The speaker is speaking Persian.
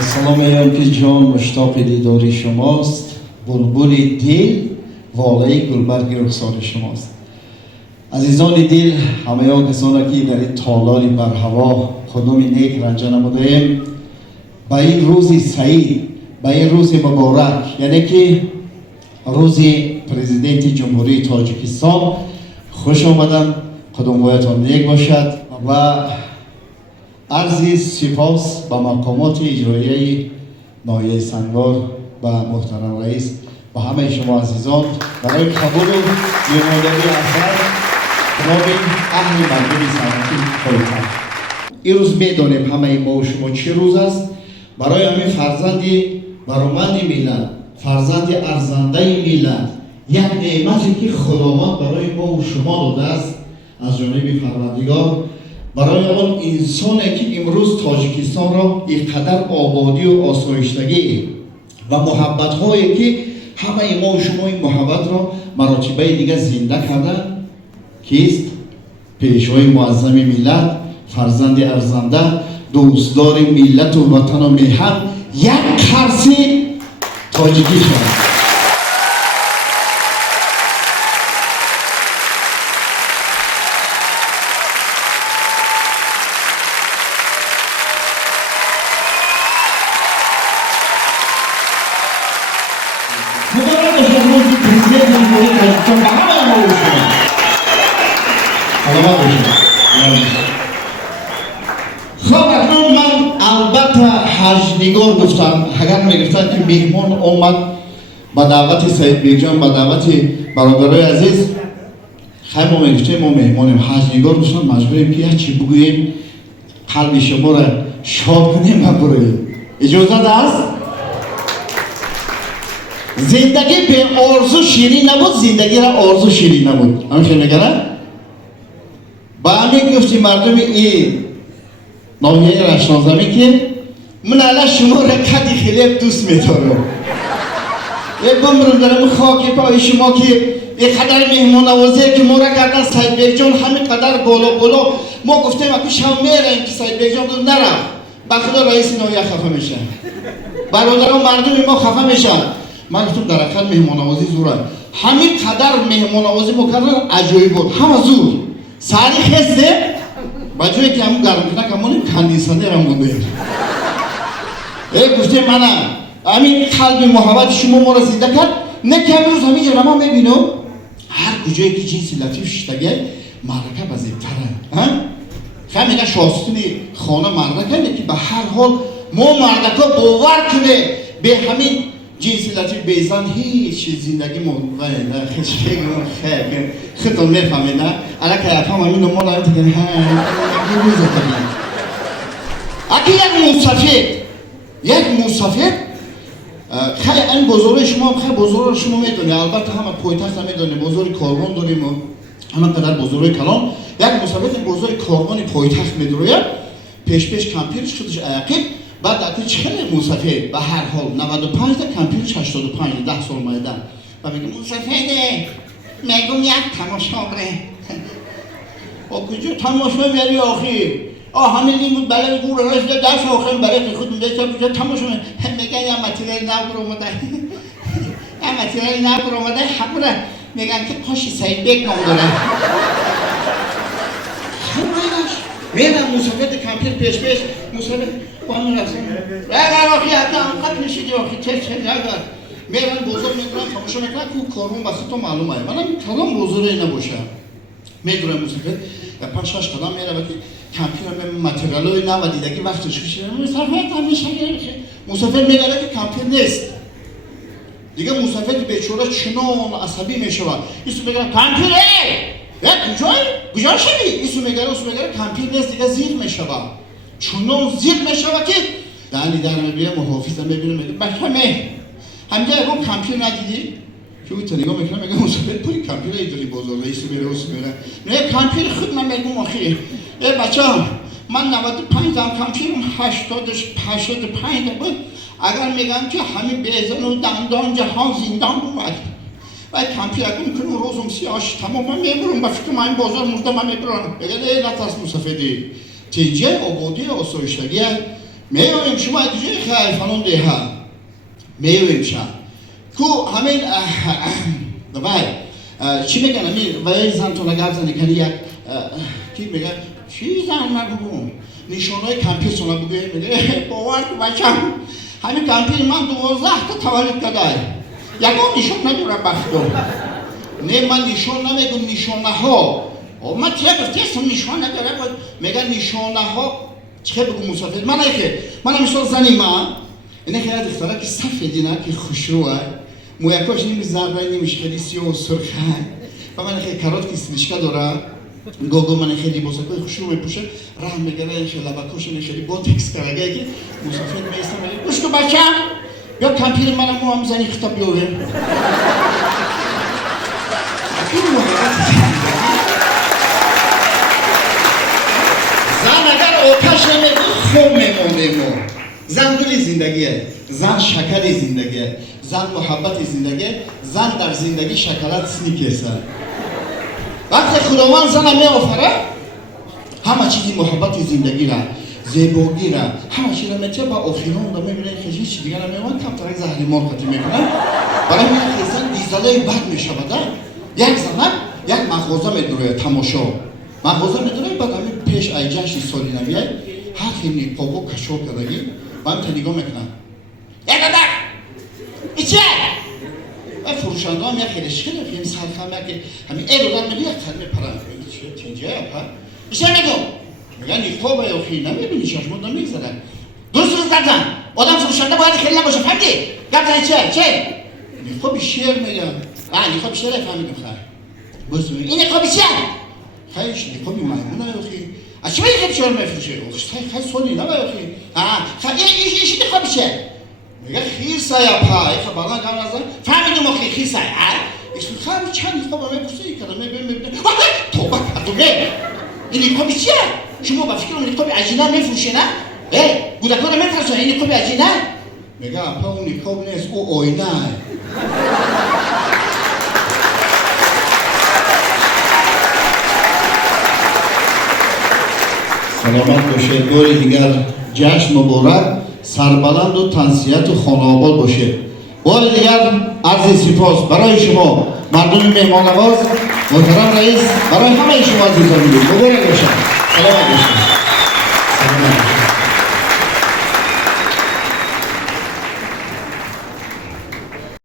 سلام ایام جان مشتاق دیدار شماست. بلبل دل واله گلبرگ رخسار شماست. عزیزان دل، همه کسانی که در این تالاری بر هوا خدام نیک رنجه نمودیم به این روز سعید، به این روز مبارک، یعنی که روز پرزیدنت جمهوری تاجیکستان، خوش آمدم. خدمتتان نیک باشد و عرض سپاس به مقامات اجرایی ناحیه سنگار و محترم رئیس و همه شما عزیزان برای قبول و میهمانداری اثر جناب اهل مردم صنعتی پایتخت. این روز میدانیم همه ما و شما چه روز است. برای همین فرزند برآمد ملت، فرزند ارزنده ملت، یک نعمتی که خداوند برای ما و شما داده است از جانب پروردگار، برای آن انسانی که امروز تاجیکستان را اینقدر آبادی و آسایشتگی و محبت هایی که همه ما و شما این محبت را مراتبه دیگه زنده کردن، کیست؟ پیشوای معظم ملت، فرزند ارزنده، دوستدار ملت و وطن و میهن، یک قرصی تاجیکی شد. خب اکنون من البته حج نگار گفتم، اگر میگفتن که مهمان آمد با دعوت سید بیگجان، با دعوت برادرای عزیز، خیلی ما میگفتیم ما مهمانیم، حج نگار گفتم مجبوریم که چی بگوییم قلب شما را شاد کنیم و براییم. اجازه است؟ زندگی به آرزو شیرین نبود، زندگی را آرزو شیرین نبود. همین خیلی میگرد؟ با همین گفتی مردم این ناحیه رشنازمی که من الان شما را قدی خیلی دوست می‌دارم. بمرم دارم خاک پای شما که اینقدر مهمان نوازی که ما را کردن سید بیگجان همین قدر بالا ما گفتیم اگه شما میریم که سید بیگجان گفت نرم، با خدا رئیس ناحیه خفه میشه، برادران مردم ما خفه میشن. من گفتم در حقیقت مهمان نوازی زوره، همین قدر مهمان نوازی مکردن عجایب بود، همه زور ساری خسته با جایی که همون گرم کنه که همون کندیسانه رو همون بیر گفتیم من همین قلب محبت شما ما را زنده کرد. نه که امروز همین جا ما میبینم هر کجایی که جنسی لطیف شتگه مرکه بزیبتره. خیلی میگه شاستونی خانه مرکه که به هر حال ما مرکه باور کنه به همین جنسی لطیف بیزن هیچ زندگی موضوعه نه خیلی میفهمه نه الان که افهم همین نمال هایی تکنه اگه یک مسافر خیلی این بزرگ شما خیلی بزرگ شما میدونی، البته همه پایتخت هم میدونی بزرگ کاروان داریم و همه قدر بزرگ کلام. یک مسافر بزرگ کاروان پایتخت میدروید، پیش کمپیرش خودش عقیب، بعد اکنون چه مسافر به هر حال 95 تا کمپیرش 85 10 سال مایدن و میگه مسافره میگم یک تماشا بره کجا تماشا میاری آخی همین این بود بله گور رشد دست آخرین برای خود میده کجا تماشا میگن یا متریالی نبر اومده یا متریالی نبر اومده همونه میگن که پاشی سعید بیگ نام داره میرم مسافر کمپیر پیش مسافر با همین رفتم رای آخی حتی انقدر میشیدی آخی چه نگر میرن بزرگ میدونن تماشا میکنن که کارون بسید تو معلومه منم کلام بزرگی نباشه میدونم مسافر 5-6 قدم میره و که کمپیر هم متریالای نه و دیدگی وقتش کشیده مسافر میگه که کمپیر نیست دیگه. مسافر بیچاره چنان عصبی میشه ایسو میگه کمپیره کجا شدی؟ ایسو میگه کمپیر نیست دیگه زیر میشه چونون زیر میشه که دهنی در میبینه محافظم میبینه میگه بکنه همجا اگه کمپیر ندیدی؟ که اوی تنگاه میکنه میگه مسافر پوری کمپیر ایدونی بازار ایسو میره میگه کمپیر خود من میگم آخی بچه هم من 95 دام کمپیرم 85 بود. اگر میگم که همین بیزن و دندان جهان زندان بود و کمپیر اگه میکنم روزم سیاهش تمام من میبرم با فکر من بازار مرده من میبرم بگه نه نترس مسافری تینجه آبادی آسایشتگی میویم شما دیگه خیلی فنون ده ها میویم شما کو همین دوای چی میگن همین وای زن تو نگاه زنی کنی یک کی میگه چی زن نگو نشانهای کمپیر سونا بگوی میگه باور تو بچم همین کمپیر من 12 تا تولد کردای یکم نشان نداره بخدو نه من نشان نمیگم نشانه ها من تیستم نشان نداره میگه نشانه ها چه بگم مسافر من که من مثلا زنی من اینه که دختره که سفیدی نه که خوشروه مویکاش نمی زربای نمیشه خیلی سیاه و سرخه و من خیلی کارات که سلیشکه داره گوگو من خیلی بزرگای خوشرو میپوشه راه میگره خیلی لبکاش خیلی بوتکس کرده که مسافر میستم میگه گوش کن بچم بیا کمپیر منم مو هم زنی خطاب بیاوه زن اگر آتش نمیگه خون میمونه مو زن گل زندگیه زن شکل زندگیه زن محبت زندگیه زن در زندگی شکلات سنیکیسه وقتی خداوند زن می آفره همه چیزی محبت زندگی را زیبایی را همه چیز را میتونه با آفرین را میبینه که هیچ دیگر نمیوان کم ترک زهری مرکتی میکنه برای این که زن دیزاله بد میشود یک زمان یک مغازه میدوره تماشا مغازه میدوره بعد همین پیش ای جشن سالی نمیاد هر خیلی پاپو کشو کردگی و هم تا نگاه میکنن یک دادر ایچه و فروشنده هم یک خیلیشکل فیلم سرخمه که همین ای رو در میگه یک کلمه پرند چه چنجه پا ایچه میگم میگن نیفا با یا خیلی نمیبینی چشمون نمیگذارن درست گفتن آدم فروشنده باید خیلی نباشه فهمیدی؟ گفتن چه؟ نیفا بی شعر میگم نیفا بی شعر فهمیدم خیلی بسو این نیفا بی چه؟ خیلیش نیفا بی مهمونه یا خیلی از چه خیلی شعر میفروشه؟ خیلی سالی نبا یا خیلی ایشی نیفا بی چه؟ میگه خیسه یا پا ایخه بالا کم نزد فهمیدم آخی خیسه ایشون خیلی چند نیفا با میپرسه کردم میبینه توبه کردم این نیفا بی چه؟ شما با فکر اون نیکوبی عجینه میفروشه نه؟ گودکان میفروشه این نیکوبی عجینه؟ میگه اپا اون نیکوب نیست او آینه سلامت باشید باری دیگر جشن مبارک سربلند و تنسیت و خانه آباد باشه بار دیگر عرض سپاس برای شما مردم مهمان نواز محترم رئیس برای همه شما عزیزان میگم مبارک باشید سلامت باشید